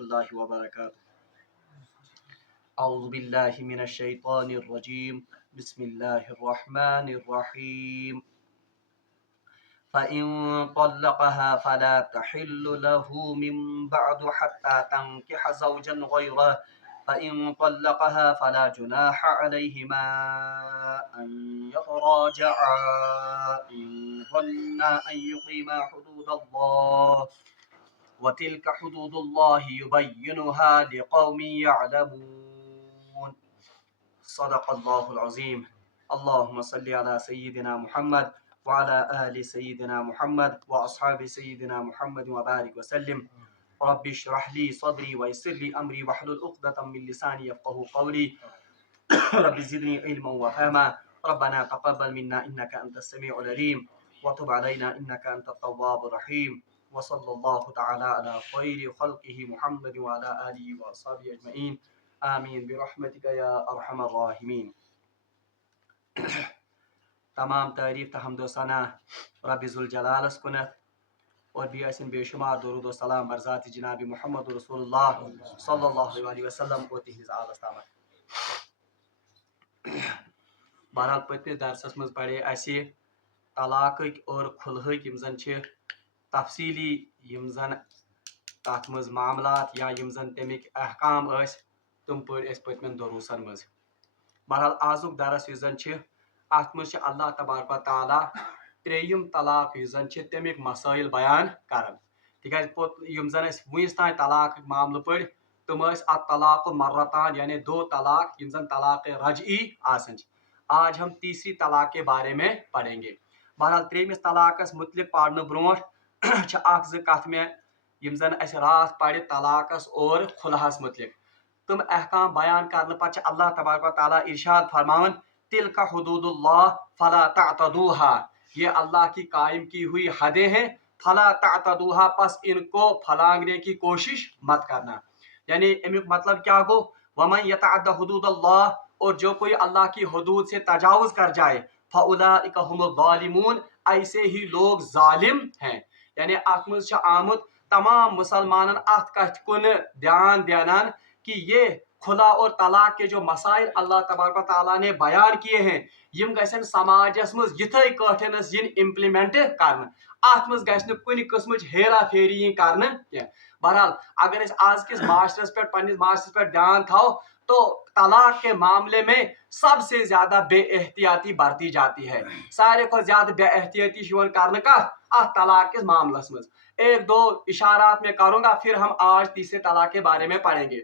الله وبركاته. أعوذ بالله من الشيطان الرجيم. بسم الله الرحمن الرحيم. فإن طلقها فلا تحل له من بعد حتى تنكح زوجا غيره فإن طلقها فلا جناح عليهما أن يتراجعا إن ظنا أن يقيما حدود الله وتلك حدود الله يبينها لقوم يعلمون. صدق الله العظيم. اللهم صل على سيدنا محمد وعلى آل سيدنا محمد وأصحاب سيدنا محمد وبارك وسلم. رب اشرح لي صدري ويسر لي أمري واحلل عقدة من لساني يفقهوا قولي. رب زدني علما وفهما. ربنا تقبل منا إنك أنت السميع العليم وتب علينا إنك أنت التواب الرحيم. وصلى الله تعالى على خير خلقه محمد وعلى آله وأصحابه أجمعين. آمین برحمتک یا ارحم الراحمین. تمام تعریف تو حمد و ثنا رب ذوالجلالس کنت اور بیسن بے شمار درود و سلام بر ذات جناب محمد رسول اللہ صلی اللہ علیہ وسلم اور تہذ آلس تامت. بہرحال پتمس درسس مز پڑے اسی طلاق اور خلہک یم زن چھ تفصیلی یم زن تات مز معاملات یا یم زن تمیک احکام اس تم پڑ اس پتمن دروسن مز. بہرحال آزک درس یس زن چھ ات مز اللہ تبارک و تعالی تریم طلاق یس زن چھ تمیک مسائل بیان کران. تکیاز یم زن اس ونس تان طلاق معاملہ پڑ تم اس الطلاق مرتان یعنی دو طلاق یم زن طلاق رجعی آسن. آج ہم تیسری طلاق کے بارے میں پڑھیں گے. بہرحال تریمس طلاقس متعلق پڑھنے برونٹ اخ ز کت میں یم زن اس رات پڑھ طلاقس اور خلہس متعلق تم احکام بیان کرنے پتہ اللہ تبارک و تعالیٰ ارشاد فرماون تلک حدود اللہ فلا تعتدوها. یہ اللہ کی قائم کی ہوئی حدیں ہیں فلا تعتدوها پس ان کو پھلانگنے کی کوشش مت کرنا. یعنی امیک مطلب کیا گو ومن یتعد حدود اللہ اور جو کوئی اللہ کی حدود سے تجاوز کر جائے فاولئک هم الظالمون ایسے ہی لوگ ظالم ہیں. یعنی ات مز آمد تمام مسلمانن ات کت کن دھیان دینان کہ یہ کھلا اور طلاق کے جو مسائل اللہ تبارک و تعالیٰ نے بیان کیے ہیں یم گژھن سماجس مز یتھے کٹھنس ین امپلیمنٹ کرنا. ات مز گژھِ نہٕ کُنہِ قسمٕچ ہیرا پھیری ین کرنہٕ کینٛہہ. بہرحال اگر اس آج کس معاشرس پہ پنس معاشرس پہ دھیان تھاؤ تو طلاق کے معاملے میں سب سے زیادہ بے احتیاطی برتی جاتی ہے. سارے کو زیادہ بے احتیاطی کرنے کا طلاق کے معاملس مز. ایک دو اشارات میں کروں گا پھر ہم آج تیسرے طلاق کے بارے میں پڑھیں گے.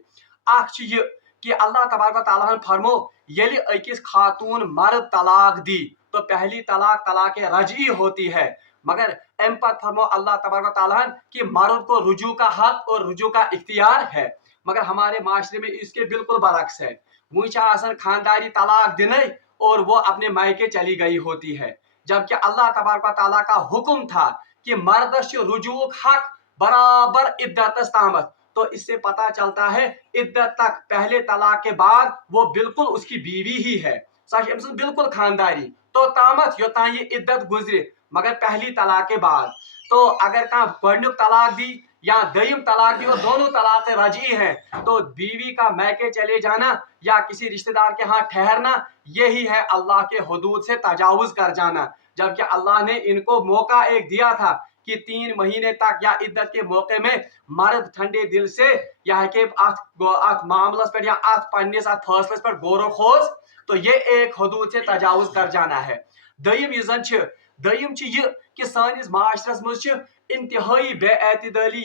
اخ یہ کہ اللہ تبارک و تعالیٰ نے فرمو یلی اکس خاتون مرد طلاق دی تو پہلی طلاق طلاق رجعی ہوتی ہے. مگر ام پت فرمو اللہ تبارک و تعالیٰ کہ مرد کو رجوع کا حق اور رجوع کا اختیار ہے. مگر ہمارے معاشرے میں اس کے بالکل برعکس ہے. وہی آسان خانداری طلاق دینے اور وہ اپنے مائکے چلی گئی ہوتی ہے. جبکہ اللہ تبارک و تعالیٰ کا حکم تھا کہ مردس رجوع حق برابر عدتس تامت. تو اس سے پتہ چلتا ہے عدت تک پہلے طلاق کے بعد وہ بالکل اس کی بیوی ہی ہے. سچ بالکل خانداری تو تامت یوتان یہ عدت گزرے. مگر پہلی طلاق کے بعد تو اگر کہاں گۄڈنیُک طلاق دی یا دویم طلاق دی اور دونوں طلاق رجعی ہیں تو بیوی کا میکے چلے جانا یا کسی رشتہ دار کے ہاں ٹھہرنا یہی ہے اللہ کے حدود سے تجاوز کر جانا. جبکہ اللہ نے ان کو موقع ایک دیا تھا کہ 3 مہینے تک یا عدت کے موقع میں مرد ٹھنڈے دل سے یا کہ ات معاملس پر یا ات پنس ات فیصلس پر غور و خوض تو یہ ایک حدود سے تجاوز کر جانا ہے. دویم یہ کہ سانس معاشرس مز انتہائی بے اعتدالی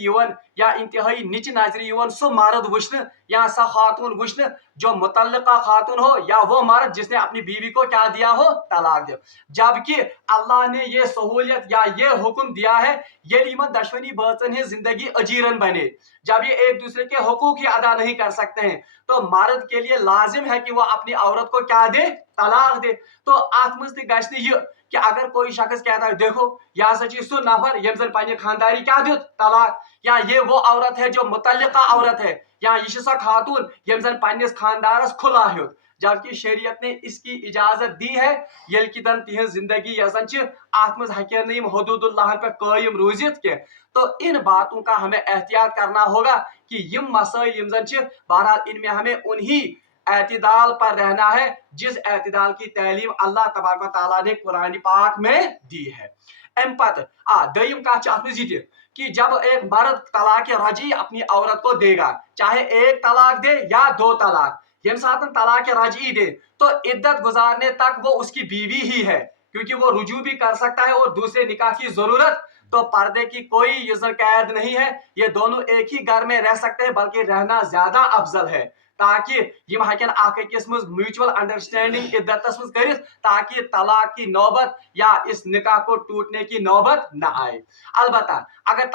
یا انتہائی نچ نظر سہ مرد وچھن یا سہ خاتون وچھن جو متعلقہ خاتون ہو یا وہ مرد جس نے اپنی بیوی کو کیا دیا ہو طلاق دیا. جبکہ اللہ نے یہ سہولیت یا یہ حکم دیا ہے یہ دشمنی بٲژن ہز زندگی اجیرن بنے. جب یہ ایک دوسرے کے حقوق ہی ادا نہیں کر سکتے ہیں تو مرد کے لیے لازم ہے کہ وہ اپنی عورت کو کیا دے طلاق دے. تو ات مز تہ گژھِ نہٕ یہ کہ اگر کوئی شخص کہتا ہے دیکھو یہ سا سہ نفر یم زن پنہ خانداری کیا دیت طلاق یا یہ وہ عورت ہے جو متعلقہ عورت ہے یا یہ سا خاتون یم زن پنس خاندارس کھلا ہیوت. जबकि शरीयत ने इसकी इजाजत दी है ये कि दन तिहन जिंदगी यजन अत मज हकन नम हदूदुल्लाह पे कायम रूजित के। तो इन बातों का हमें एहतियात करना होगा कि यम मसाइल यम जन बहरहाल इनमें हमें उन्हीं एतदाल पर रहना है जिस एतदाल की तालीम अल्लाह तबारक व तआला ने कुरान पाक में दी है। अम पत दयम कत कि जब एक मर्द तलाक रजी अपनी औरत को देगा, चाहे एक तलाक दे या दो तलाक, यम साथ तलाक रजी दे तो इद्दत गुजारने तक वो उसकी बीवी ही है, क्योंकि वो रुजू भी कर सकता है और दूसरे निकाह की जरूरत तो पर्दे की कोई युज़र कैद नहीं है। ये दोनों एक ही घर में रह सकते हैं, बल्कि रहना ज्यादा अफजल है ताकि यम हकन अकिस मज म्यूचुअल अंडरस्टैंडिंग इद्दतस मज कर ताकि तलाक की नौबत या इस निकाह को टूटने की नौबत न आए। अलबत्ता अगर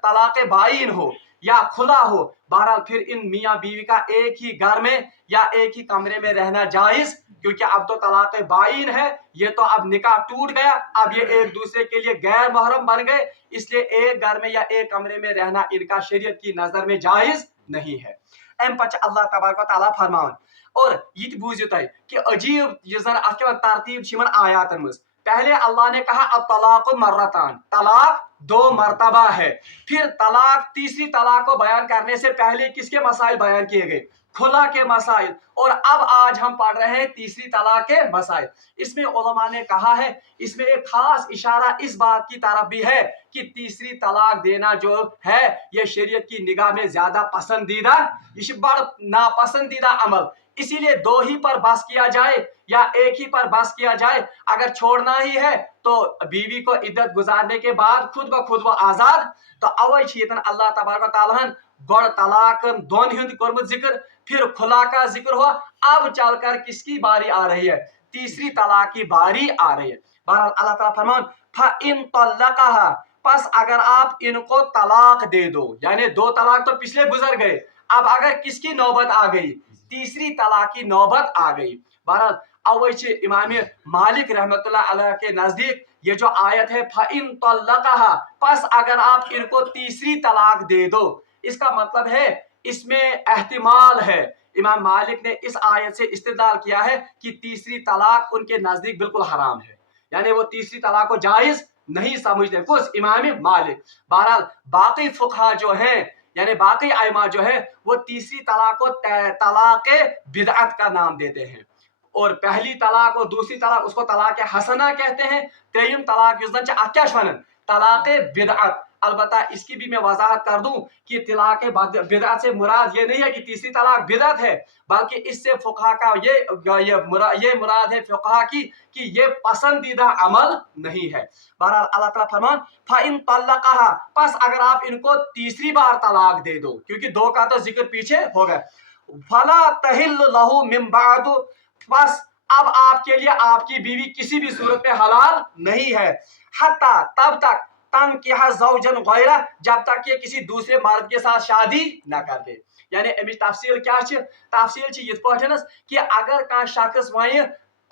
तलाक बाइन हो या खुला हो, बहरहाल फिर इन मियाँ बीवी का एक ही घर में या एक ही कमरे में रहना जायज, क्योंकि अब तो तलाक बाइन है, ये तो अब निकाह टूट गया, अब ये एक दूसरे के लिए गैर मुहर्रम बन गए, इसलिए एक घर में या एक कमरे में रहना इनका शरीयत की नजर में जायज नहीं है। अम पच अल्लाह तबारक व तआला फरमान और ये बूझो तुम कि अजीब तरतीब आयातन मज पहले अल्लाह ने कहा अब तलाक मर्रतान, तलाक दो मर्तबा है। फिर तलाक तीसरी तलाक को बयान करने से पहले किसके मसाइल बयान किए गए? खुला के मसाइल। और अब आज हम पढ़ रहे हैं तीसरी तलाक के मसाइल। इसमें उलमा ने कहा है, इसमें एक खास इशारा इस बात की तरफ भी है कि तीसरी तलाक देना जो है ये शरीयत की निगाह में ज्यादा पसंदीदा, ये बड़ नापसंदीदा अमल, इसीलिए दो ही पर बस किया जाए या एक ही पर बस किया जाए। अगर छोड़ना ही है तो बीवी को इद्दत गुजारने के बाद खुद ब खुद वो आजाद। तो अवै अल्लाह तबारक व तआला गोड़ तलाक दोन हुंद कोरमुत जिक्र, फिर खुला का जिक्र हुआ, अब चलकर किसकी बारी आ रही है? तीसरी तलाक की बारी आ रही है। बहरहाल अल्लाह ताला फरमान फइन तल्लक़हा, बस अगर आप इनको तलाक दे दो, यानी दो तलाक तो पिछले गुजर गए, अब अगर किसकी नौबत आ गई? तीसरी तलाक की नौबत आ गई। बहरहाल अवै इमाम मालिक रहमतुल्लाह अलैह के नजदीक ये जो आयत है फइन तल्लक़हा, बस अगर आप इनको तीसरी तलाक दे दो, इसका मतलब है इसमें एहतिमाल है। इमाम मालिक ने इस आयत से इस्तेदलाल किया है कि तीसरी तलाक उनके नजदीक बिल्कुल हराम है, यानी वो तीसरी तलाक को जायज नहीं समझते कुछ इमाम मालिक। बहरहाल बाकी फुकहा जो हैं यानी बाकी आइमा जो है वो तीसरी तलाक को तलाक बिदअत का नाम देते हैं, और पहली तलाक और दूसरी तलाक उसको तलाक हसना कहते हैं। त्रेयम तलाक क्या तलाक बिदअत। अलबत्ता इसकी भी मैं वजाहत कर दूं कि तलाक बिदअत से मुराद ये नहीं है कि तीसरी तलाक बिदअत है, बल्कि इससे फुकहा का ये मुराद है फुकहा की कि ये पसंदीदा अमल नहीं है। बहरहाल अल्लाह ताला फरमान फइन तल्लक़हा, बस अगर आप इनको तीसरी बार तलाक दे दो, क्योंकि दो का तो जिक्र पीछे हो गया, फला तहिल्लु लहू मिन बादु, बस अब आपके लिए आपकी बीवी किसी भी सूरत में हलाल नहीं है, हत्ता तब तक तनकिहा ज़ौजन गैरा, जब तक ये किसी दूसरे मर्द के साथ शादी न कर दे। यानी अमिच तफसील क्या तफसील ये कि अगर का शख्स वह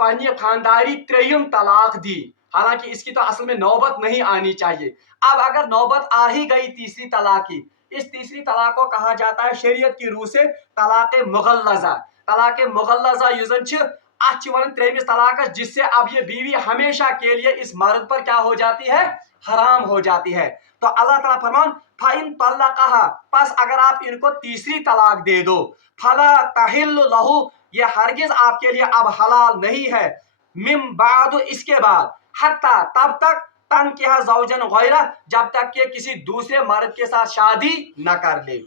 पन्ने खानदारी त्रेयम तलाक दी, हालांकि इसकी तो असल में नौबत नहीं आनी चाहिए, अब अगर नौबत आ ही गई तीसरी तलाक की, इस तीसरी तलाक को कहा जाता है शरीयत की रूह से तलाक मुगल्लज़ा। तलाक मुगल्लज़ा युजन त्रेमिस तलाक, जिससे अब ये बीवी हमेशा के लिए इस मर्द पर क्या हो जाती है? हराम हो जाती है। तो अल्लाह ताला फरमान फाइन तल्लक़हा, बस अगर आप इनको तीसरी तलाक दे दो, फला तहिल्लु लहू, ये हरगिज आपके लिए अब हलाल नहीं है, मिन बाद, इसके बाद, हत्ता तब तक तनकिहा ज़ौजन गैरा, जब तक कि किसी दूसरे मर्द के साथ शादी न कर ले।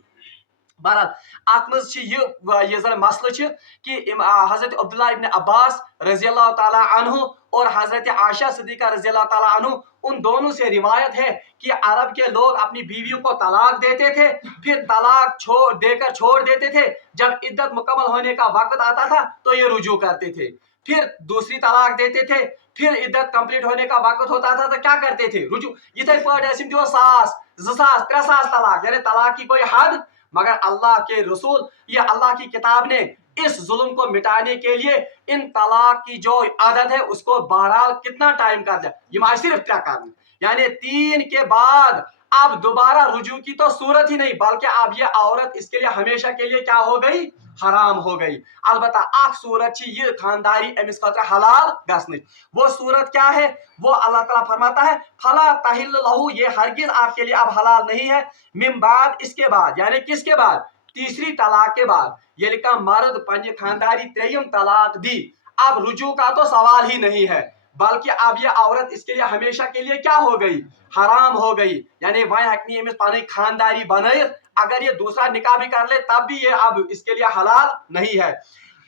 बहरहाल अत मज ये जन मसला कि हजरत अब्दुल्लाह इब्न अब्बास रज़ी अल्लाह ताला अन्हु और हजरत आयशा सिद्दीक़ा रज़ी अल्लाह ताला अन्हु, उन दोनों से रिवायत है कि अरब के लोग अपनी बीवियों को तलाक देते थे, फिर तलाक देकर छोड़ देते थे, जब इद्दत मुकम्मल होने का वक्त आता था तो ये रुजू करते थे, फिर दूसरी तलाक देते थे, फिर इद्दत कंप्लीट होने का वक्त होता था तो क्या करते थे? रुजू। इथे पो सास 3 तलाक, यानी तलाक की कोई हद। मगर अल्लाह के रसूल, ये अल्लाह की किताब ने इस जुल्म को मिटाने के लिए इन तलाक की जो आदत है उसको बहरहाल कितना टाइम कर दिया, ये सिर्फ क्या करना, यानी 3 के बाद अब दोबारा रुजू की तो सूरत ही नहीं, बल्कि अब ये औरत इसके लिए हमेशा के लिए क्या हो गई, हराम हो गई। अलबत्ता अख सूरत ये खानदारी अमिस खतर हलाल गसन, वो सूरत क्या है, वो अल्लाह ताला फरमाता है फला तहिल्लु लहू, ये हरगिज आपके लिए अब हलाल नहीं है, मिन बाद, इसके बाद, यानी किसके बाद, तीसरी तलाक के बाद। ये लिखा मर्द पंज खानदारी त्रेयम तलाक दी, अब रुजू का तो सवाल ही नहीं है, बल्कि अब ये औरत इसके लिए हमेशा के लिए क्या हो गई, हराम हो गई। यानी वह हकनी अमिस पानी खानदारी बनाई, अगर ये दूसरा निकाह भी कर ले तब भी ये अब इसके लिए हलाल नहीं है।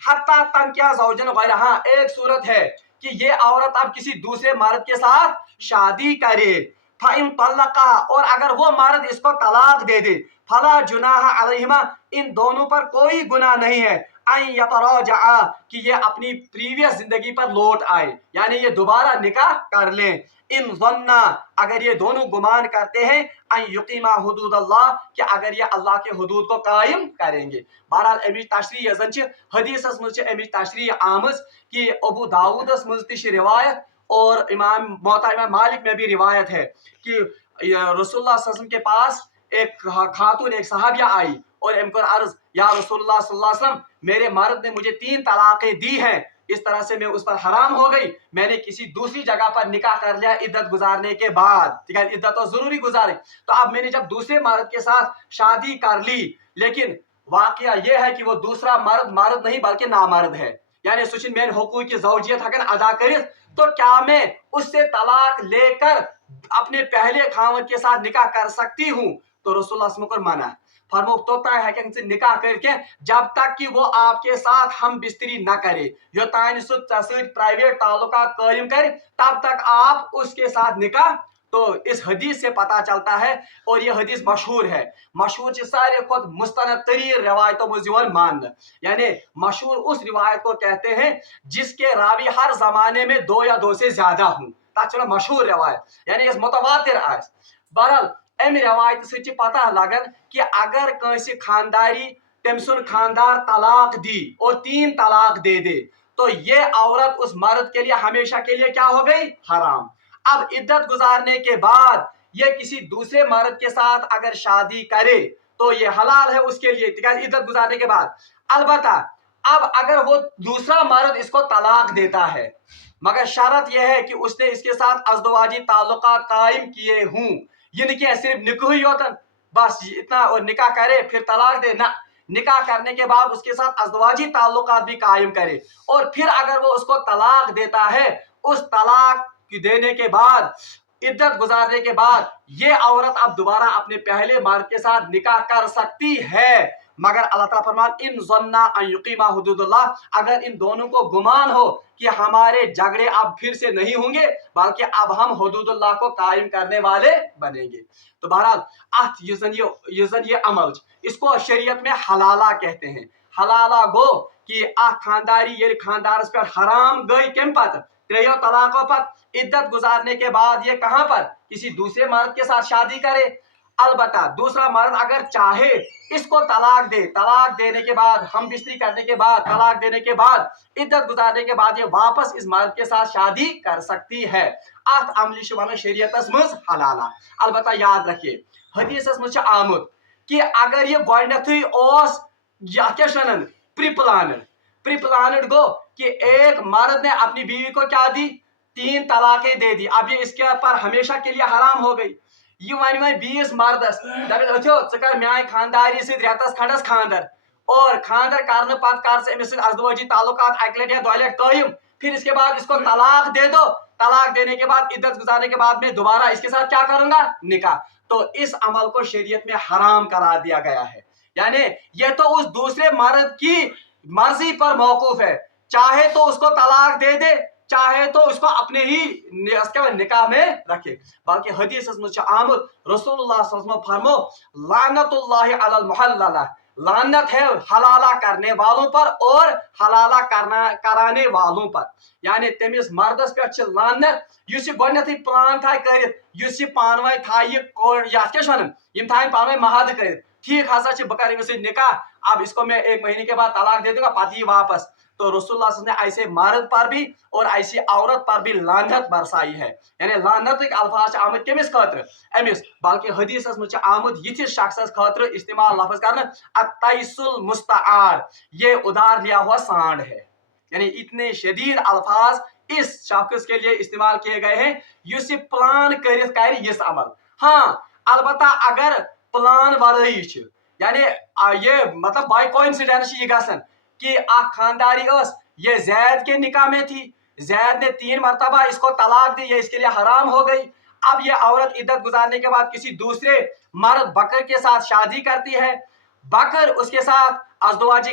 हत्ता तनकिया ज़ौजन गैरहा, हाँ एक सूरत है कि ये औरत अब किसी दूसरे मर्द के साथ शादी करे, फ़इन तल्लक़ा, और अगर वो मर्द इसको तलाक दे दे, फला जुनाह अलैहिमा, इन दोनों पर कोई गुनाह नहीं है, अन यतराजा, कि ये अपनी प्रीवियस जिंदगी पर लौट आए, यानी ये दोबारा निकाह कर लें। इन ज़न्ना, अगर ये दोनों गुमान करते हैं, अन युकीमा हुदूद अल्लाह, कि अगर ये अल्लाह के हुदूद को कायम करेंगे। बहरहाल अमिच तशरीह यजन छ हदीसस मज अमिच तशरीह आमज कि अबू दाऊदस मज तिश रिवायत और इमाम मोता इमाम मालिक में भी रिवायत है कि रसूलुल्लाह सल्लल्लाहु अलैहि वसल्लम के पास एक खातून, एक सहाबिया आई और इनको अर्ज, या रसूलुल्लाह सल्लल्लाहु अलैहि वसल्लम, मेरे मर्द ने मुझे 3 तलाक़ें दी हैं, इस तरह से मैं उस पर हराम हो गई, मैंने किसी दूसरी जगह पर निकाह कर लिया इद्दत गुजारने के बाद, ठीक है, इद्दत तो जरूरी गुजारे, तो अब मैंने जब दूसरे मर्द के साथ शादी कर ली, लेकिन वाकया यह है कि वो दूसरा मर्द मर्द नहीं बल्कि नामर्द है, यानी सुचिन मैंने हुकूक की ज़ौजियत हकन अदा करी, तो क्या मैं उससे तलाक लेकर अपने पहले खावत के साथ निकाह कर सकती हूँ? तो रसूलुल्लाह सल्लल्लाहु अलैहि वसल्लम मना फरमो तो तय है कि निकाह करके जब तक कि वो आपके साथ हम बिस्तरी न करे, यो तान प्राइवेट ताल्लुकात कायम करे, तब तक आप उसके साथ निकाह। तो इस हदीस से पता चलता है, और ये हदीस मशहूर है, मशहूर सारे खुद मुस्तनद तरीन रिवायतों में मान, यानी मशहूर उस रिवायत को कहते हैं जिसके रावी हर जमाने में 2 या 2 से ज्यादा हूँ, तक मशहूर रिवायत, यानी इस मुतवातिर आस। बहरहाल अमि रिवायत से पता लगन कि अगर कंसे खानदारी तम सुन खानदार तलाक दी और 3 तलाक दे दे, तो ये औरत उस मर्द के लिए हमेशा के लिए क्या हो गई, हराम। अब इद्दत गुजारने के बाद ये किसी दूसरे मर्द के साथ अगर शादी करे तो ये हलाल है उसके लिए, इद्दत गुजारने के बाद। अलबत्ता अब अगर वो दूसरा मर्द इसको तलाक देता है, मगर शर्त यह है कि उसने इसके साथ अज़दवाजी ताल्लुकात कायम किए हूं, ये नहीं कि सिर्फ निकाह ही होता बस इतना और निकाह करे फिर तलाक दे ना, निकाह करने के बाद उसके साथ अज़दवाजी ताल्लुकात भी कायम करे, और फिर अगर वो उसको तलाक देता है, उस तलाक देने के बाद इद्दत गुजारने के बाद ये औरत अब दोबारा अपने पहले मर्द के साथ निकाह कर सकती है, मगर अल्लाह ताला फरमान इन ज़न्ना अन युकीमा हुदूदुल्लाह, अगर इन दोनों को गुमान हो कि हमारे झगड़े अब फिर से नहीं होंगे बल्कि अब हम हुदूदुल्लाह को कायम करने वाले बनेंगे। तो बहरहाल ये अमल इसको शरीयत में हलाला कहते हैं। हलाला गो कि खानदारी ये खानदारस पर हराम गई कम पत त्रेयो तलाकों पर इद्दत गुजारने के बाद ये कहां पर किसी दूसरे मर्द के साथ शादी करे। अलबत्ता दूसरा मर्द अगर चाहे इसको तलाक दे, तलाक देने के बाद हम बिस्तरी करने के बाद तलाक देने के बाद इद्दत गुजारने के बाद ये वापस इस मर्द के साथ शादी कर सकती है। अत अमली शुबाना शरीयतस मज हलाला। अलबत्ता याद रखिए हदीसस मज आमुद कि अगर ये गोडनेथै ओस या क्या शनन प्री-प्लानड गो कि एक मर्द ने अपनी बीवी को क्या दी, 3 तलाकें दे दी, अब ये इसके पर हमेशा के लिए हराम हो गई। ये वन वह 20 मर्दस कर म्यान खानदारी से रेतस खंडस खानदर, और खानदर करने पत कर अमिस अज़दवाजी ताल्लुकात 1 लट या 2 लट कायम, फिर इसके बाद इसको तलाक दे दो, तलाक देने के बाद इद्दत गुजारने के बाद में दोबारा इसके साथ क्या करूंगा, निकाह। तो इस अमल को शरीयत में हराम करार दिया गया है, यानी यह तो उस दूसरे मर्द की मर्जी पर मौकूफ है, चाहे तो उसको तलाक दे दे, चाहे तो उसको अपने ही निकाह में रखे। बल्कि हदीस आमद रसूलुल्लाह सल्लल्लाहु अलैहि वसल्लम फरमो लानतुल्लाहि अलल मुहल्लला, लानत है हलाला करने वालों पर और हलाला कराने वालों पर, यानी तमिस मर्दस पे लानत युस गोडनेथै प्लान था कर युस पानवाई था या थान पानवाई महद कर ठीक हसा बह कर निकाह, अब इसको मैं 1 महीने के बाद तलाक दे दूंगा पति वापस, तो रसूलुल्लाह ने ऐसे मर्द पर भी और ऐसी औरत पर भी लानत बरसाई है। यानी लानत अल्फाज आमद केमिस खातिर अमिस, बल्कि हदीस मज आमद यिथिस शख्स खातिर इस्तेमाल लफ्ज करना अतैसुल मुस्तआर, ये उधार लिया हुआ सांड है। यानी इतने शदीद अल्फाज इस शख्स के लिए इस्तेमाल किए गए हैं युस प्लान कर यस अमल। हाँ अलबत्ता अगर प्लान वरई यानी ये मतलब बाय कोइंसिडेंस ये गसन कि खानदारी ये जैद के निकाह में थी, जैद ने 3 मरतबा इसको तलाक दी, ये इसके लिए हराम हो गई। अब ये औरत इद्दत गुजारने के बाद किसी दूसरे मर्द बकर के साथ शादी करती है, बकर उसके साथ अज़दवाजी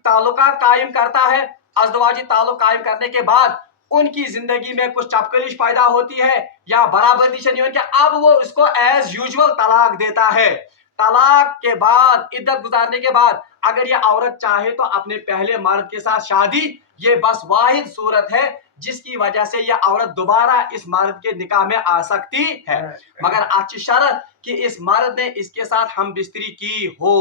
ताल्लुकात कायम करता है। अज़दवाजी ताल्लुक कायम करने के बाद उनकी जिंदगी में कुछ चपकलिश पैदा होती है या बराबरी से नहीं होती, अब वो उसको एज यूजुअल तलाक देता है। तलाक के बाद इद्दत गुजारने के बाद अगर ये औरत चाहे तो अपने पहले मर्द के साथ शादी, ये बस वाहिद सूरत है जिसकी वजह से ये औरत दोबारा इस मर्द के निकाह में आ सकती है, मगर अच्छी शर्त कि इस मर्द ने इसके साथ हम बिस्तरी की हो।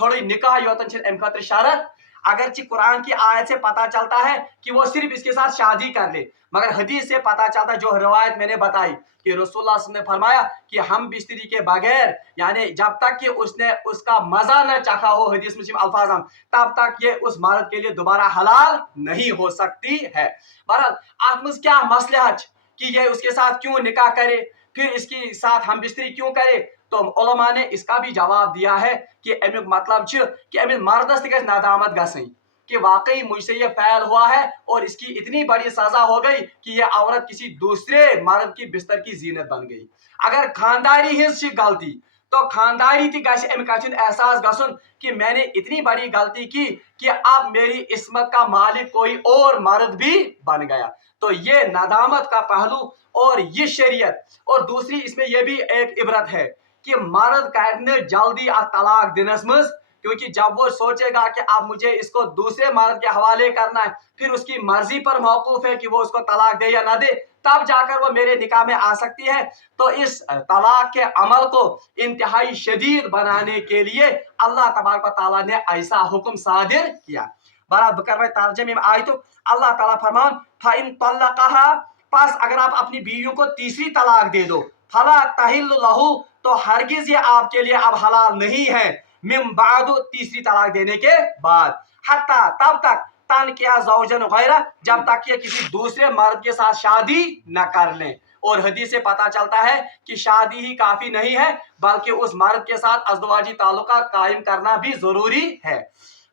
थोड़ी निकाह योतन अम खतर शर्त, अगरचे कुरान की आयत से पता चलता है कि वो सिर्फ इसके साथ शादी कर ले, मगर हदीस से पता चलता है जो रिवायत मैंने बताई कि रसूलुल्लाह ने फरमाया कि हम बिस्तरी के बगैर यानी जब तक कि उसने उसका मजा न चखा हो, हदीस मुस्लिम अल्फाज, तब तक ये उस मर्द के लिए दोबारा हलाल नहीं हो सकती है। बहरहाल आत्मस क्या मसला कि ये उसके साथ क्यों निकाह करे, फिर इसके साथ हम बिस्तरी क्यों करे, तो उलमा ने इसका भी जवाब दिया है कि अमिक मतलब कि अमिक मर्दस तक नदामत गई कि वाकई मुझसे ये फैल हुआ है और इसकी इतनी बड़ी सजा हो गई कि ये औरत किसी दूसरे मर्द की बिस्तर की जीनत बन गई। अगर खानदारी हिस्स गलती तो खानदारी थी एहसास गसन कि मैंने इतनी बड़ी गलती की कि अब मेरी इस्मत का मालिक कोई और मर्द भी बन गया, तो ये नदामत का पहलू और ये शरीयत। और दूसरी इसमें यह भी एक इबरत है कि मर्द कहने जल्दी तलाक दिनस मज, क्योंकि जब वो सोचेगा कि अब मुझे इसको दूसरे मर्द के हवाले करना है, फिर उसकी मर्जी पर मौकूफ है कि वो उसको तलाक दे या ना दे, तब जाकर वो मेरे निकाह में आ सकती है। तो इस तलाक के अमल को इंतहाई शदीद बनाने के लिए अल्लाह तबारक व तआला ने ऐसा हुक्म सादिर किया। बराबर कर रहे तर्जुमे में आए तो अल्लाह ताला फरमान फाइन तल्लक़हा, पास अगर आप अपनी बीवियों को तीसरी तलाक दे दो, फला तहिल्लु लहू, तो हरगिज ये आपके लिए अब हलाल नहीं है, मिन बादु, तीसरी तलाक देने के बाद, हत्ता, तब तक, तन किया ज़ौजन गैरा, जब तक ये किसी दूसरे मर्द के साथ शादी न कर लें। और हदीस से पता चलता है कि शादी ही काफी नहीं है बल्कि उस मर्द के साथ अज़दवाजी ताल्लुकात कायम करना भी जरूरी है।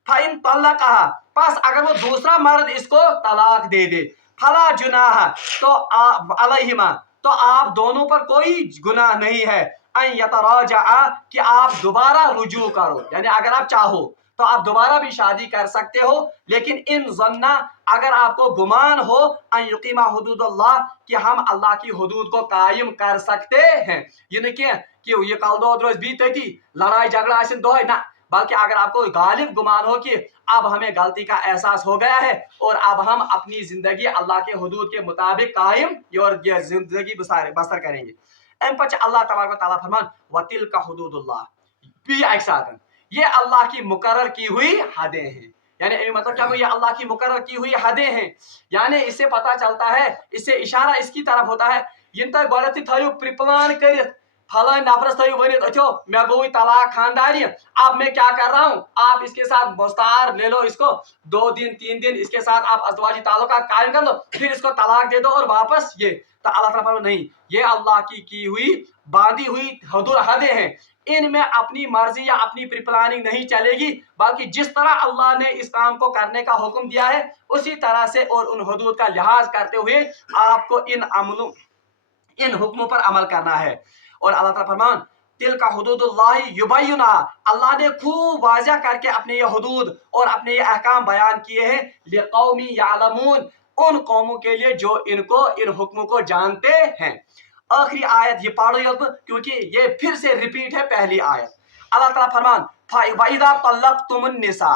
फाइन तल्लक़हा, पास अगर वो दूसरा मर्द इसको तलाक दे दे, फला जुनाह, तो अलैहिमा, तो आप दोनों पर कोई गुनाह नहीं है, यतराजा, कि आप दोबारा रुजू करो, यानी अगर आप चाहो तो आप दोबारा भी शादी कर सकते हो, लेकिन इन जन्ना, अगर आपको गुमान हो, युकीमा हुदूदल्लाह, कि हम अल्लाह की हुदूद को कायम कर सकते हैं। ये नहीं कि ये कल दो रोज बीती लड़ाई झगड़ा दोहे ना, बल्कि अगर आपको गालिब गुमान हो कि अब हमें गलती का एहसास हो गया है और अब हम अपनी जिंदगी अल्लाह के हुदूद के मुताबिक कायम और ये जिंदगी बसर करेंगे। अम पच अल्लाह तबारक व तआला फरमान वतिल का हुदूदुल्लाह, भी एक साथ ये अल्लाह की मुकर्रर की हुई हदें हैं। यानी मतलब क्या, ये अल्लाह की मुकर्रर की हुई हदें हैं। यानी इससे पता चलता है, इससे इशारा इसकी तरफ होता है, इन तक गलती थो प्रिप्लान कर फलान नफरस थो वनित अथो मैं गई तलाक खानदारी, अब मैं क्या कर रहा हूँ, आप इसके साथ मुस्तार ले लो, इसको 2 दिन 3 दिन इसके साथ आप अज़दवाजी ताल्लुकात कायम कर लो, फिर इसको तलाक दे दो और वापस ये, तो अल्लाह ताला फरमाता नहीं, ये अल्लाह की हुई बांधी हुई हदें हैं, इनमें अपनी मर्जी या अपनी प्रिप्लानिंग नहीं चलेगी, बल्कि जिस तरह अल्लाह ने इस काम को करने का हुक्म दिया है उसी तरह से और उन हुदूद का लिहाज करते हुए आपको इन हुक्मों पर अमल करना है। और अल्लाह ताला फरमान तिल का हुदूदुल्लाह युबय्युना, अल्लाह ने खूब वाज़ा करके अपने ये हुदूद और अपने ये अहकाम बयान किए हैं, लिक़ौमी यालमून, उन कौमों के लिए जो इनको इन हुक्मों को जानते हैं। आखिरी आयत ये पढ़ो क्योंकि ये फिर से रिपीट है पहली आयत। अल्लाह ताला फरमान वइज़ा तल्लक़तुमुन निसा,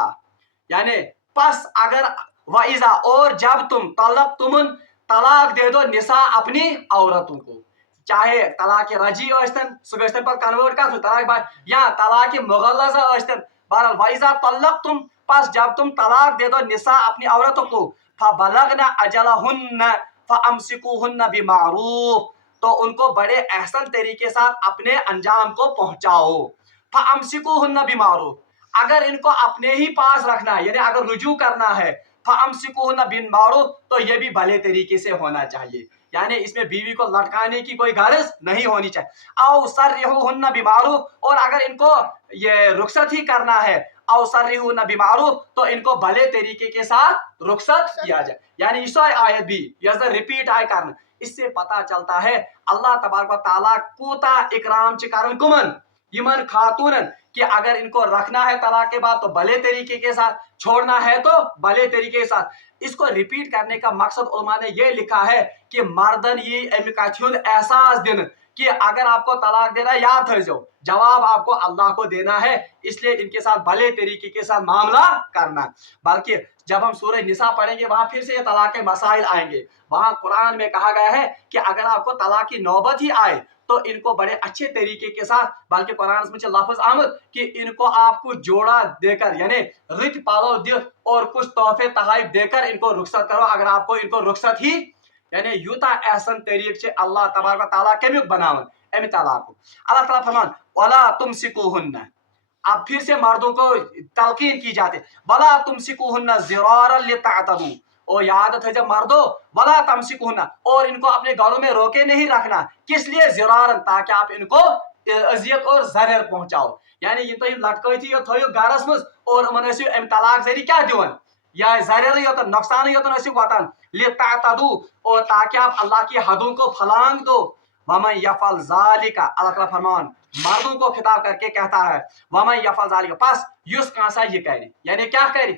यानी पस अगर वइज़ा, और जब तुम तल्लक़तुमुन, तलाक दे दो, निसा, अपनी औरतों को, चाहे तलाक रजी सह गन पर कन्वर्ट कर तलाक या तलाक मुगल्लज़ा, बहरहाल वइज़ा तल्लक़तुम, बस जब तुम तलाक दे दो निसा अपनी औरतों को, फबलगना अजलहुन्ना फअमसिकुहुन्ना बिमारूफ, तो उनको बड़े एहसन तरीके साथ अपने अंजाम को पहुंचाओ। फअमसिकुहुन्ना बिमारूफ, अगर इनको अपने ही पास रखना है, यानी अगर रुजू करना है, फअमसिकुहुन्ना बिमारूफ, तो ये भी भले तरीके से होना चाहिए, यानी इसमें बीवी को लटकाने की कोई गर्ज नहीं होनी चाहिए। औ सर्रिहुन्ना बिमारूफ, और अगर इनको ये रुखसत ही करना है, औ सर्रिहुन्ना बिमारूफ, तो इनको भले तरीके के साथ रुखसत किया जाए। यानी इस आयत भी यह रिपीट आय करना, इससे पता चलता है अल्लाह तबारक व तआला कोता इकराम च करन कुमन यमन खातूनन, कि अगर इनको रखना है तलाक के बाद तो भले तरीके के साथ, छोड़ना है तो भले तरीके के साथ। इसको रिपीट करने का मकसद उलमा ने यह लिखा है कि मर्दन ये एहसास दिन कि अगर आपको तलाक देना है याद रखो, जवाब आपको अल्लाह को देना है, इसलिए इनके साथ भले तरीके के साथ मामला करना। बल्कि जब हम सूरह निसा पढ़ेंगे वहां फिर से ये तलाक के मसाइल आएंगे। वहां कुरान में कहा गया है कि अगर आपको तलाक की नौबत ही आए तो इनको बड़े अच्छे तरीके के साथ, बल्कि कुरान में लफ्ज आमद कि इनको आपको जोड़ा देकर, यानी रित पालो दे और कुछ तोहफे तहाइफ देकर इनको रुखसत करो, अगर आपको इनको रुखसत ही, यानी यूता एहसन तरीके से अल्लाह तबारक व तआला केमिक बनावन एमि तलाक को। अल्लाह ताला फरमान वला तुमसिकुहुन्ना, अब फिर से मर्दों को तलकीन की जाती है, वला तुमसिकुहुन्ना ज़िरारन लितअतदू, ओ याद थे जब मर्दो, वला तमसिकुहुन्ना, और इनको अपने घरों में रोके नहीं रखना, किस लिए, ज़िरारन, ताकि आप इनको अजियत और ज़रर पहुंचाओ। यानी ये तो लटको थी थो गरस मज और अम तलाक जरिए क्या दिवन, या ज़रर योतन नुकसान योतन वातान लितअतदू, और ताकि आप अल्लाह की हदों को फलांग दो। वमन यफअल ज़ालिका, अल्लाह ताला फरमान मर्दों को खिताब करके कहता है, वमन यफअल ज़ालिका, बस युस कांसा ये करे, यानी क्या करे,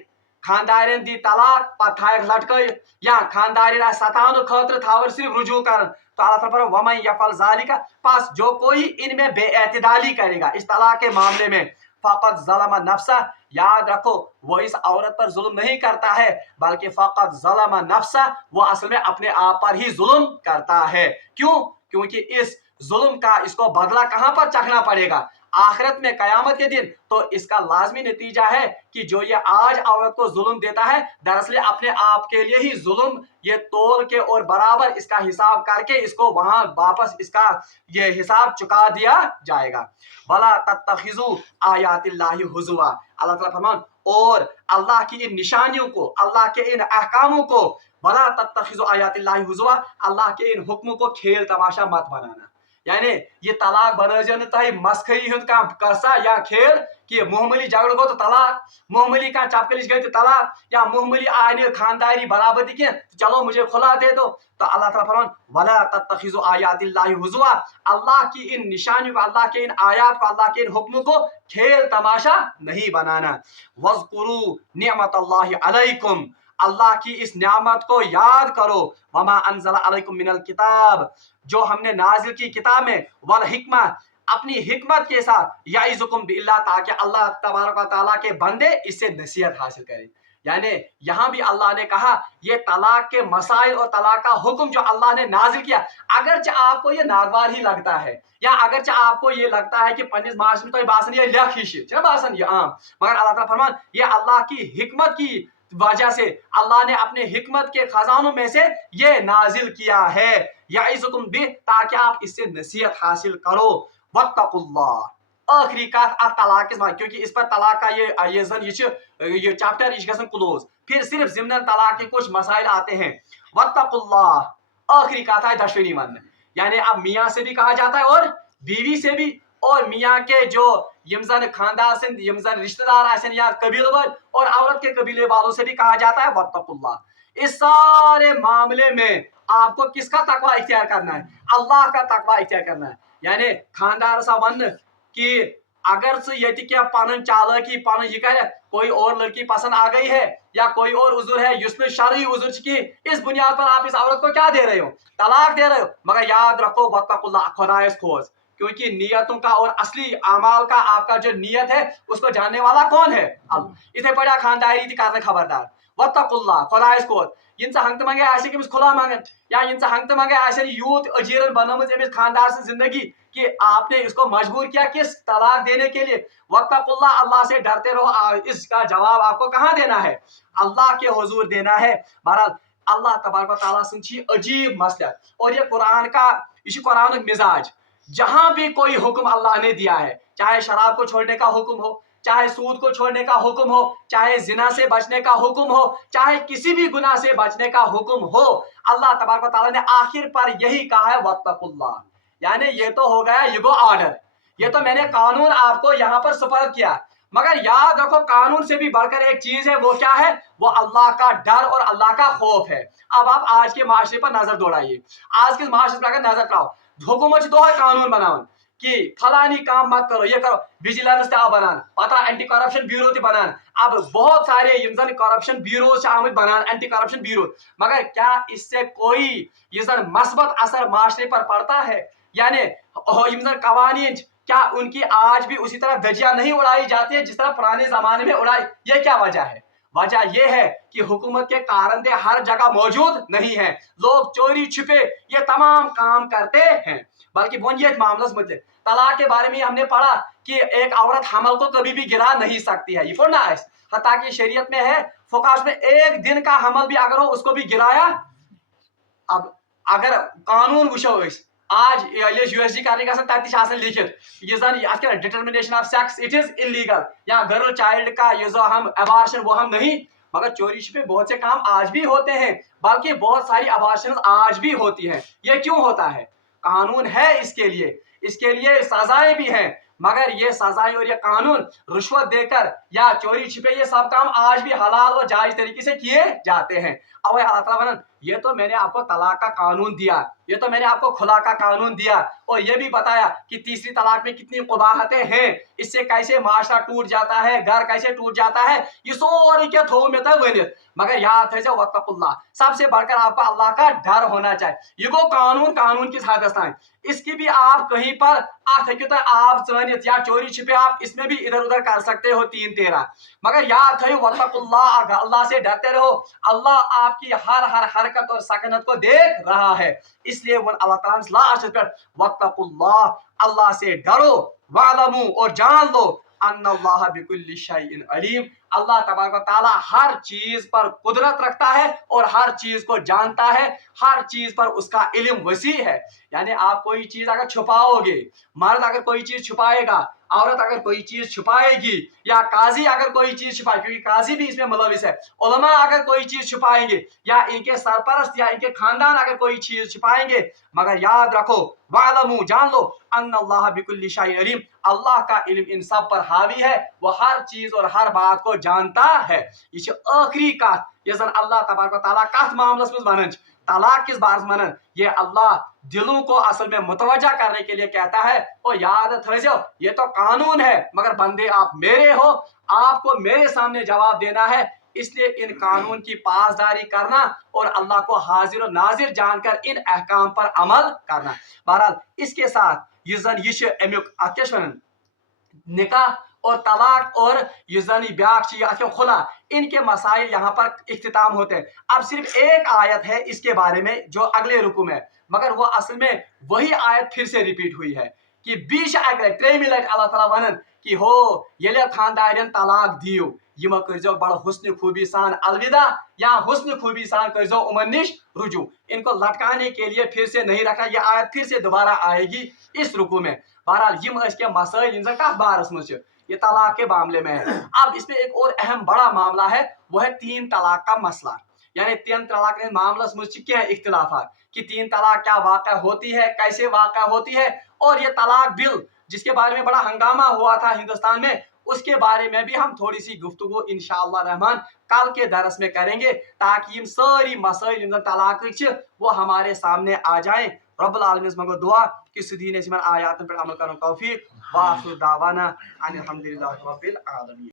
खानदारन दी तलाक पथाय लटकई, या खानदारन सतान खतर थावर सिर्फ रुजू कर, तो अल्लाह ताला फरमान वमन यफअल ज़ालिका, पास जो कोई इनमें बेएतिदाली करेगा इस तलाक के मामले में, फ़क़द ज़लम नफ्सा, याद रखो वो इस औरत पर जुल्म नहीं करता है, बल्कि फ़क़द ज़लम नफ्सा, वो असल में अपने आप पर ही जुल्म करता है। क्यों, क्योंकि इस जुल्म का इसको बदला कहां पर चखना पड़ेगा, आखिरत में कयामत के दिन। तो इसका लाजमी नतीजा है कि जो ये आज औरत को जुल्म देता है, दरअसल अपने आप के लिए ही जुल्म ये तोल के और बराबर इसका हिसाब करके इसको वहां वापस इसका ये हिसाब चुका दिया जाएगा। वला तत्तखिजू आयातिल्लाहि हुज़ुआ, अल्लाह ताला फरमान और अल्लाह की इन निशानियों को, अल्लाह के इन अहकामों को, वला तत्तखिजू आयातिल्लाहि हुज़ुआ, अल्लाह के इन हुक्मों को खेल तमाशा मत बनाना। यानी ये तलाक बनजन तह मस्खरी हूं करसा या खेल कि मुहमली झगड़ गो तो तलाक, मुहमली का चपकलिश गई तो तलाक, या मुहमली आने खानदारी बराबरी के चलो मुझे खुला दे दो। तो अल्लाह ताला फरमान वला तत्तखिजू आयातिल्लाहि हुज़ुआ, अल्लाह की इन निशानियों को, अल्लाह के इन आयात को, अल्लाह के इन हुक्मों को खेल तमाशा नहीं बनाना। वज़कुरू निअमतल्लाहि अलैकुम, अल्लाह की इस नियामत को याद करो, वमा अनज़ला अलैकुम मिनल किताब, जो हमने नाजिल की किताब में, वल हिकमा, अपनी हिकमत के साथ, याइज़ुकुम बिल्लाह, ताकि अल्लाह तबारक व तआला के बंदे इससे नसीहत हासिल करें। यानी यहाँ भी अल्लाह ने कहा ये तलाक के मसाइल और तलाक का हुक्म जो अल्लाह ने नाजिल किया, अगरचे आपको ये नागवार ही लगता है, या अगरचे आपको ये लगता है कि पंजिस मास में तो बासन ये लख ही बासन ये आम, मगर अल्लाह ताला फरमान ये अल्लाह की हिकमत की वजह से, अल्लाह ने अपने हिकमत के खजानों में से ये नाजिल किया है, याइज़ुकुम बि, ताकि आप इससे नसीहत हासिल करो। वत्तकुल्लाह, आखिरी कात तलाक के, क्योंकि इस पर तलाक का ये चैप्टर ये क्लोज, फिर सिर्फ ज़िम्नन तलाक के कुछ मसाइल आते हैं। वत्तकुल्लाह, आखिरी कात है दशवनी मन, यानी अब मियाँ से भी कहा जाता है और बीवी से भी, और मियाँ के जो यमजन खानदान से यमजन रिश्तेदार आसन या कबीले वाले, और औरत के कबीले वालों से भी कहा जाता है वत्तकुल्लाह। इस सारे मामले में आपको किसका तकवा इख्तियार करना है, अल्लाह का तकवा इख्तियार करना है। यानी खानदार सा वन कि अगर से ये क्या पन चालाकी पन ये करे, कोई और लड़की पसंद आ गई है या कोई और उजुर है जिसमें शरई उजुर की, इस बुनियाद पर आप इस औरत को क्या दे रहे हो, तलाक दे रहे हो। मगर याद रखो वत्तकुल्लाह, खुदा खोज, क्योंकि नियतों का और असली अमाल का आपका जो नियत है उसको जानने वाला कौन है? अल्लाह। इथे पड़ा खानदारी थी करने खबरदार वत्तकुल्लाह खुदाइस को इन हंगत मंगे आसे कि खुला मांगन या इन हंगत मंगे आसे यूत अजीरन बनामत अमिस खानदार से जिंदगी कि आपने इसको मजबूर किया किस तलाक देने के लिए। वत्तकुल्लाह अल्लाह से डरते रहो। इसका जवाब आपको कहाँ देना है? अल्लाह के हुजूर देना है। बहरहाल अल्लाह तबारक व तआला सुनची अजीब मसला और ये कुरान का कुरान मिजाज। जहां भी कोई हुक्म अल्लाह ने दिया है, चाहे शराब को छोड़ने का हुक्म हो, चाहे सूद को छोड़ने का हुक्म हो, चाहे जिना से बचने का हुक्म हो, चाहे किसी भी गुनाह से बचने का हुक्म हो, अल्लाह तबारक व तआला ने आखिर पर यही कहा है वत्तकुल्लाह। यानी ये तो हो गया ये ऑर्डर, ये तो मैंने कानून आपको यहाँ पर सुपर्द किया। मगर याद रखो कानून से भी बढ़कर एक चीज है, वो क्या है? वो अल्लाह का डर और अल्लाह का खौफ है। अब आप आज के माशरे पर नजर दौड़ाइए, आज के माशरे पर अगर नजर डालो, हुकूमत दो है कानून बनाओ कि फलानी काम मत करो, ये करो, विजिलेंस ते बनान, पता एंटी करप्शन ब्यूरो ते बनान। अब बहुत सारे करप्शन ब्यूरो आमद बनान, एंटी करप्शन ब्यूरो। मगर क्या इससे कोई मस्बत असर माशरे पर पड़ता है? यानी कवानीन क्या उनकी आज भी उसी तरह धज्जियां नहीं उड़ाई जाती है जिस तरह पुराने जमाने में उड़ाई? ये क्या वजह है? वजह यह है कि हुकूमत के कारंदे हर जगह मौजूद नहीं है। लोग चोरी छिपे ये तमाम काम करते हैं। बल्कि बुनियाद मामला मतलब तलाक के बारे में हमने पढ़ा कि एक औरत हमल को कभी भी गिरा नहीं सकती है। ये पढ़ना है, हत्ता कि शरीयत में है, फुकास में एक दिन का हमल भी अगर हो उसको भी गिराया। अब अगर कानून वुशो आज यूएसजी करने का लिखित ये determination of sex it is illegal, या गर्ल चाइल्ड का ये जो हम अबॉर्शन वो हम नहीं। मगर चोरी छिपे बहुत से काम आज भी होते हैं, बल्कि बहुत सारी अबॉर्शन आज भी होती हैं। ये क्यों होता है? कानून है इसके लिए सजाएं भी हैं। मगर ये सजाएं और ये कानून रुश्वत देकर या चोरी छिपे ये सब काम आज भी हलाल और जायज तरीके से किए जाते हैं। अब अल्लाह ताला वरन ये तो मैंने आपको तलाक का कानून दिया, ये तो मैंने आपको खुला का कानून दिया, और ये भी बताया कि तीसरी तलाक में कितनी कुबाहतें हैं, इससे कैसे माशरा टूट जाता है, घर कैसे टूट जाता है। ये सोरी के थो में तो वनित। मगर याद है वत्तकुल्लाह, सबसे बढ़कर आपको अल्लाह का डर होना चाहिए। ये गो कानून किस हद तक इसकी भी आप कहीं पर तो आप जनित या चोरी छिपे आप इसमें भी इधर उधर कर सकते हो 3-13। मगर याद है वत्तकुल्लाह, अल्लाह से डरते रहो। अल्लाह आपकी हर हरकत और सकनत को देख रहा है। इसलिए वो अल्लाह ताला वत्तकुल्लाह, अल्लाह से डरो, वालमू और जान लो अन्नल्लाह बिकुल्लि शैइन अलीम, अल्लाह तबारक व तआला हर चीज पर कुदरत रखता है और हर चीज को जानता है, हर चीज पर उसका इल्म वसी है। यानी आप कोई चीज अगर छुपाओगे, मर्द अगर कोई चीज छुपाएगा, औरत अगर कोई चीज छुपाएगी, या काजी अगर कोई चीज छुपाए, क्योंकि काजी भी इसमें मुलविस है, उलमा अगर कोई चीज छुपाएंगे, या इनके सरपरस्त या इनके खानदान अगर कोई चीज छुपाएंगे, मगर याद रखो वालमू जान लो अन्नल्लाह बिकुल्लि शैइन अलीम, अल्लाह का इल्म इन सब पर हावी है, वो हर चीज और हर बात को जानता है। ये आखिरी कथ यस अल्लाह तबारक व तआला कथ मामलस में वनन तलाक किस बार वनन, ये अल्लाह दिलों को असल में मुतवज्जा करने के लिए कहता है। और याद थो ये तो कानून है, मगर बंदे आप मेरे हो, आपको मेरे सामने जवाब देना है। इसलिए इन कानून की पासदारी करना और अल्लाह को हाजिर और नाजिर जानकर इन अहकाम पर अमल करना। बहरहाल इसके साथ निकाह और तलाक और खुला, इनके मसाइल यहाँ पर इख्तिताम होते हैं। अब सिर्फ एक आयत है इसके बारे में जो अगले रुकू में, मगर वो असल में वही आयत फिर से रिपीट हुई है कि बीश अल्लाह ताला वनन कि हो ये खानदारन तलाक दियो यम कर बड़ हुस्न खूबी सान अलविदा, या हुस्न खूबी सान कर उमन निश रुजू। इनको लटकाने के लिए फिर से नहीं रखा, यह आयत फिर से दोबारा आएगी इस रुकू में। बहरहाल यम के मसाइल कथ बारस मज ये तलाक के मामले में है। अब इसमें एक और अहम बड़ा मामला है, वो है 3 तलाक का मसला। यानी 3 तलाक के मामला में क्या इख्तिलाफात कि 3 तलाक क्या वाक़या होती है, कैसे वाक़या होती है, और ये तलाक बिल जिसके बारे में बड़ा हंगामा हुआ था हिंदुस्तान में, उसके बारे में भी हम थोड़ी सी गुफ्तगू इंशाअल्लाह रहमान कल के दरस में करेंगे, ताकि ये सारी मसाइल तलाक वो हमारे सामने आ जाएं। रब्बुल आलमीन मगो दुआ कि सुदीन इसमें आयात पर अमल करने तौफीक। वाखिर दावाना अनिल हम्दुलिल्लाहि रब्बिल आलमीन।